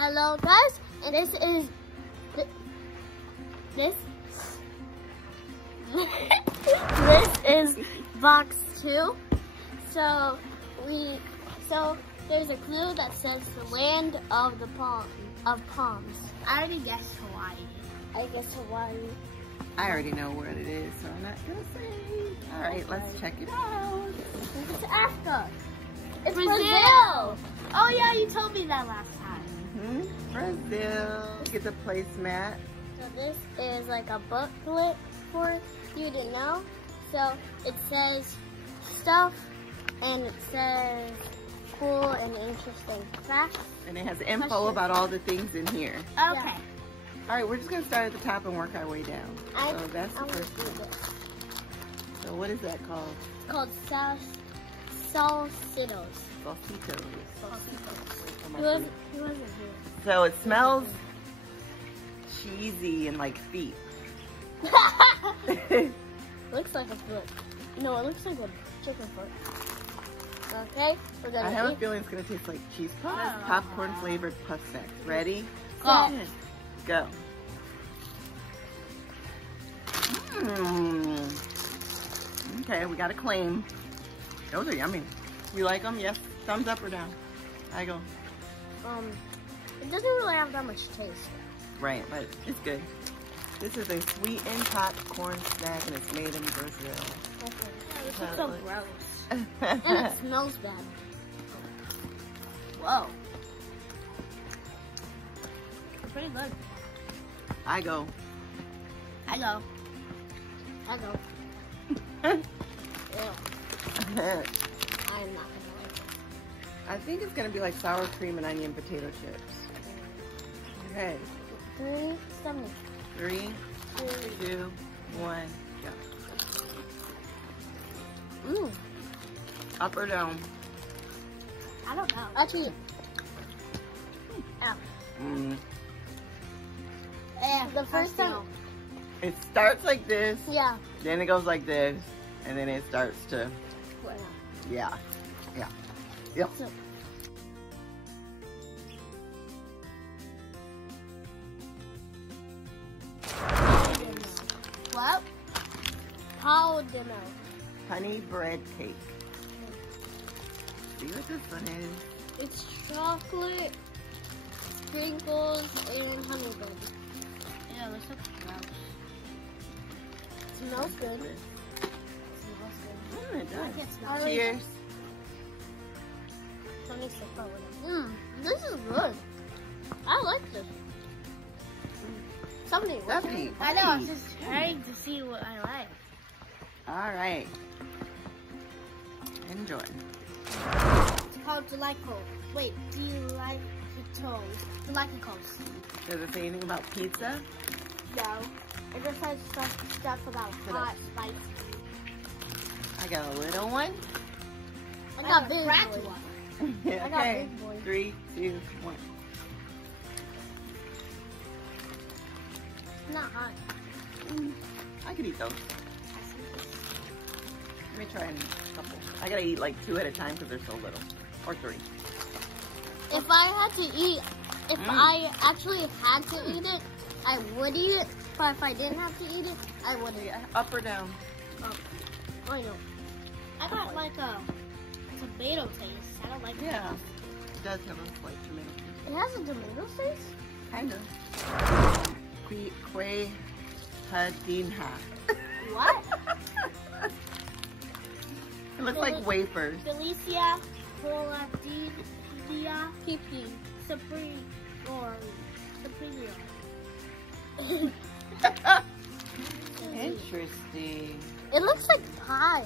Hello guys, and this is box 2. So there's a clue that says the land of palms. I already guessed Hawaii. I guess Hawaii. I already know where it is, so I'm not gonna say. All right, let's check it out. It's Africa. It's Brazil. Oh yeah, you told me that last time. Brazil. Get the placemat. So this is like a booklet for you to know. So it says stuff, and it says cool and interesting facts. And it has info about all the things in here. Okay. Yeah. All right, we're just gonna start at the top and work our way down. So that's the first one. So what is that called? It's called salsitos. Salsitos. He wasn't here. So it smells cheesy and like feet. Looks like a foot. No, it looks like a chicken foot. Okay, we're gonna I have a eat. feeling it's gonna taste like cheese puffs, popcorn flavored puff sex. Ready? Go. Go. Okay, we got a claim. Those are yummy. You like them? Yes. Thumbs up or down? I go. It doesn't really have that much taste. Right, but it's good. This is a sweetened popcorn snack, and it's made in Brazil. Okay. This looks so gross. And it smells bad. Whoa. It's pretty good. I go. I go. I go. Ew. I'm not gonna like it. I think it's gonna be like sour cream and onion potato chips. Okay. 370. 3, 2, 1, go. Ooh. Up or down? I don't know. I'll cheat. The first time. It starts like this, Yeah. then it goes like this, and then it starts to, yeah. So, What? how do you know? Honey bread cake. See what this one is? It's chocolate, sprinkles, and honey bread. Yeah, this looks gross. Smells good. It does. I can't smell it. Cheers. This is good. I like this. Something. Stephanie, I know, I'm please. just trying to see what I like. All right. Enjoy. It's called Delico. Wait, do you like the toast? Delico's. Does it say anything about pizza? No. It just says stuff about hot spice. I got a little one. I got a big cracked boy. one. I got Okay. big boy. 3, 2, 1. It's not hot. I could eat those. Let me try a couple. I gotta eat like 2 at a time because they're so little. Or 3. If I had to eat, if I actually had to eat it, I would eat it. But if I didn't have to eat it, I wouldn't. Yeah, up or down? I know. I got like a tomato taste. I don't like Yeah. it. It does have a slight tomato taste. It has a tomato taste? Kind of. Quay Hadinha. What? It looks like wafers. Delicia, Coladia, Pee-pee. Supreme, or Superior. Interesting. It looks like pie.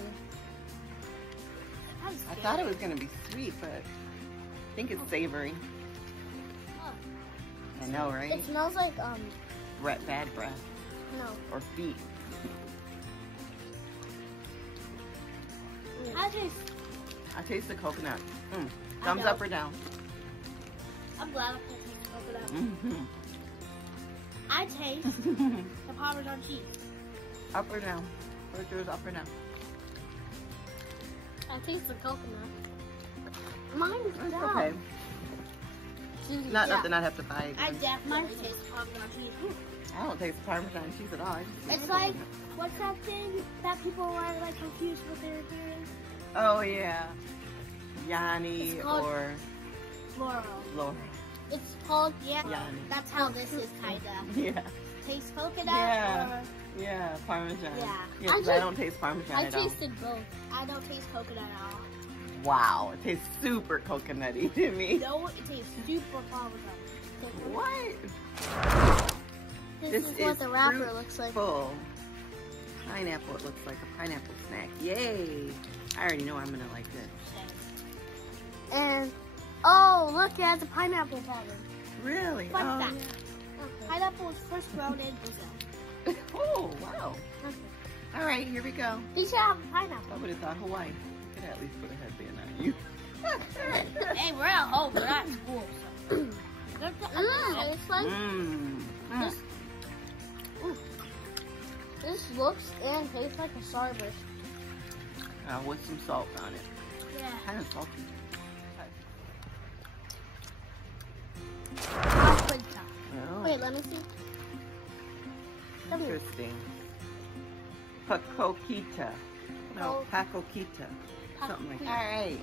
I thought it was gonna be sweet, but I think it's savory. I know, right? It smells like, Bad breath no. or feet. I taste the coconut. Thumbs up or down? I'm glad I taste coconut. Mm-hmm. I taste the Parmesan cheese. Up or down? Where's yours, up or down? I taste the coconut. Mine is It's down. okay. Not nothing I'd have to buy. I definitely taste Parmesan cheese. I don't taste Parmesan cheese at all. It's like, what's that thing that people are like confused with their hearing? Oh yeah, Yanni It's called- or Floral. Laura. It's called, yeah, Yanni. that's how this is kind of. Yeah, Tastes coconut Yeah. or yeah, Parmesan. Yeah. Yeah, 'cause I don't taste Parmesan I at all. tasted both. I don't taste coconut at all. Wow, it tastes super coconutty to me. No, it tastes super Parmesan. What? This is what the wrapper looks like. Full pineapple. It looks like a pineapple snack. Yay! I already know I'm gonna like this. And oh, look, it has a pineapple pattern. Really? Fun Oh, fact. Pineapple was first grown in Brazil. yeah. Oh, wow. All right, here we go. He should have a pineapple. I would have thought Hawaii. Could at least put a headband on you. Hey, we're at home. We're at school. So. It's like this looks and tastes like a Starburst. With some salt on it. Yeah. Kind of salty. Oh, Wait, let me see. interesting. Pacoquita. No, pacoquita. Something like that. All right.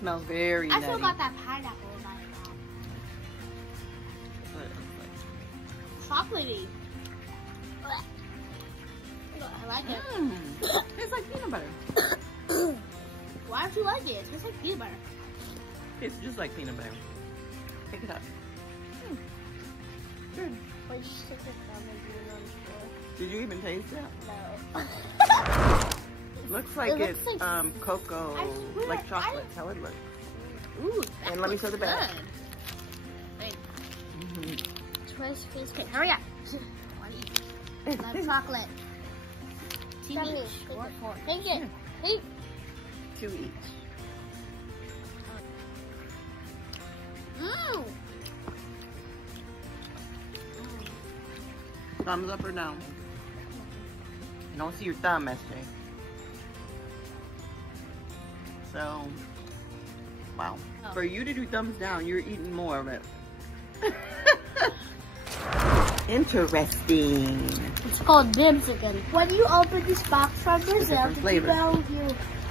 Smells very I nutty. still got that pineapple in my mouth. What it looks like. Chocolatey. I like it. Tastes like peanut butter. Why don't you like it? It tastes like peanut butter. It's just like peanut butter. Pick it up. Good. Wait, just stick your thumb and do it on the floor. Did you even taste it? No. Looks like It looks it's like- cocoa, I swear, like chocolate. That's how it looks. Ooh, And let me show the back. Wait, Twice face okay, hurry up. One each. Love chocolate. Two Tell me. each. Or four. Take it. Hey. 2 each. Mmm. Thumbs up or down? I don't see your thumb, SJ. So, wow. Oh. For you to do thumbs down, you're eating more of it. Interesting. It's called Dimsigan. When you open this box from Brazil, different did flavors. you know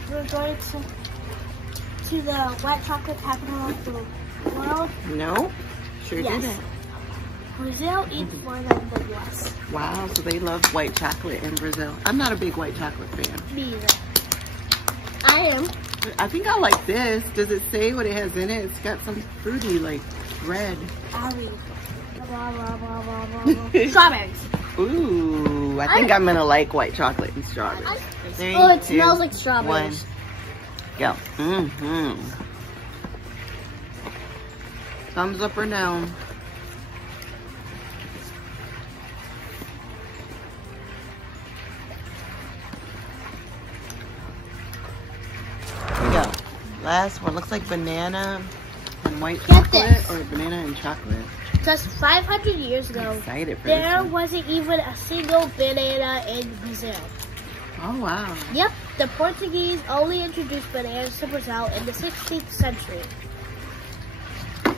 you were going to the white chocolate capital of the world? No, sure Yes. didn't. Brazil eats more than the US. Wow, so they love white chocolate in Brazil. I'm not a big white chocolate fan. Me either. I am. I think I like this. Does it say what it has in it? It's got some fruity, like red. I mean, blah, blah, blah, blah, blah, blah. Strawberries. Ooh, I think I'm gonna like white chocolate and strawberries. Three, Oh, it two, smells like strawberries. 1, go. Thumbs up or down? Here we go. Last one looks like banana and white Get chocolate, this. or banana and chocolate. Just 500 years I'm ago, excited for there this one. wasn't even a single banana in Brazil. Oh wow. Yep, the Portuguese only introduced bananas to Brazil in the 16th century.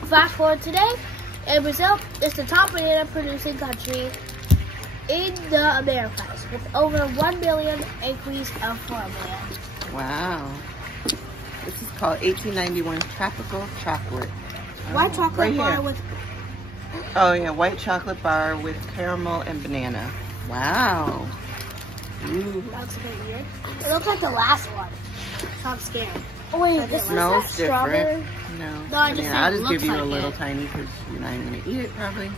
Fast forward today, and Brazil is the top banana producing country in the Americas, with over 1 million acres of farmland. Wow. This is called 1891 Tropical Chocolate. White chocolate right bar here. with Oh yeah, white chocolate bar with caramel and banana. Wow. Ooh. Looks a bit weird. It looks like the last one. So I'm scared. Oh wait, This this Smells is different. strawberry. No. No, I just banana. I'll think it just give you looks a like little it. tiny because you're not even gonna eat it probably.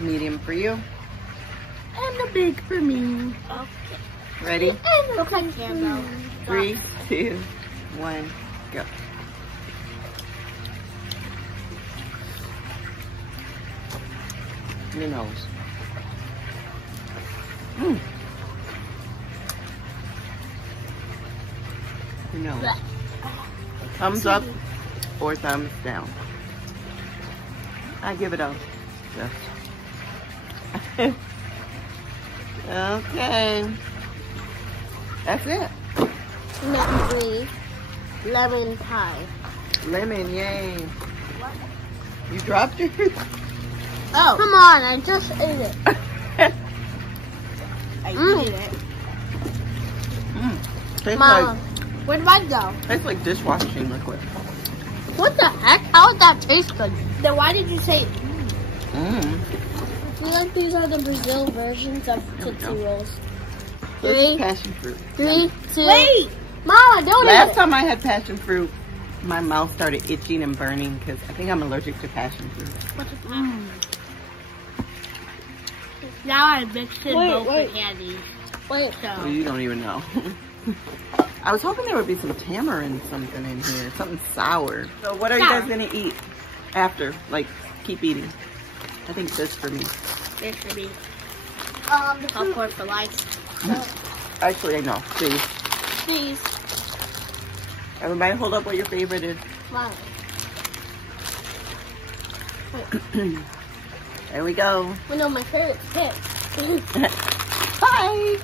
Medium for you. And the big for me. Okay. Ready? Looks like caramel. 3, 2, 1, go. Your nose. Mm. Your nose. Thumbs up or thumbs down. I give it a yes. Okay. That's it. Nut-free lemon pie. Lemon, yay. You dropped yours? Oh. Come on, I just ate it. I eat it. Tastes Mom, Where'd mine go? tastes like dishwashing liquid. what the heck? How would that taste good? Then why did you say Mmm. I feel like these are the Brazil versions of Tootsie Rolls. This Three, is passion fruit. 3, 2. Wait! Mama, don't eat Last it. time I had passion fruit, my mouth started itching and burning because I think I'm allergic to passion fruit. Now I mixed in both wait. the candies. Wait, Oh, you don't even know. I was hoping there would be some tamarind something in here, something sour. So what are you guys gonna eat after? Like, keep eating. I think this for me. This for me. the fruit, Popcorn for life. Actually, I know. See, please. everybody hold up what your favorite is. Mom. There we go. Oh no, my favorite's pit. Bye.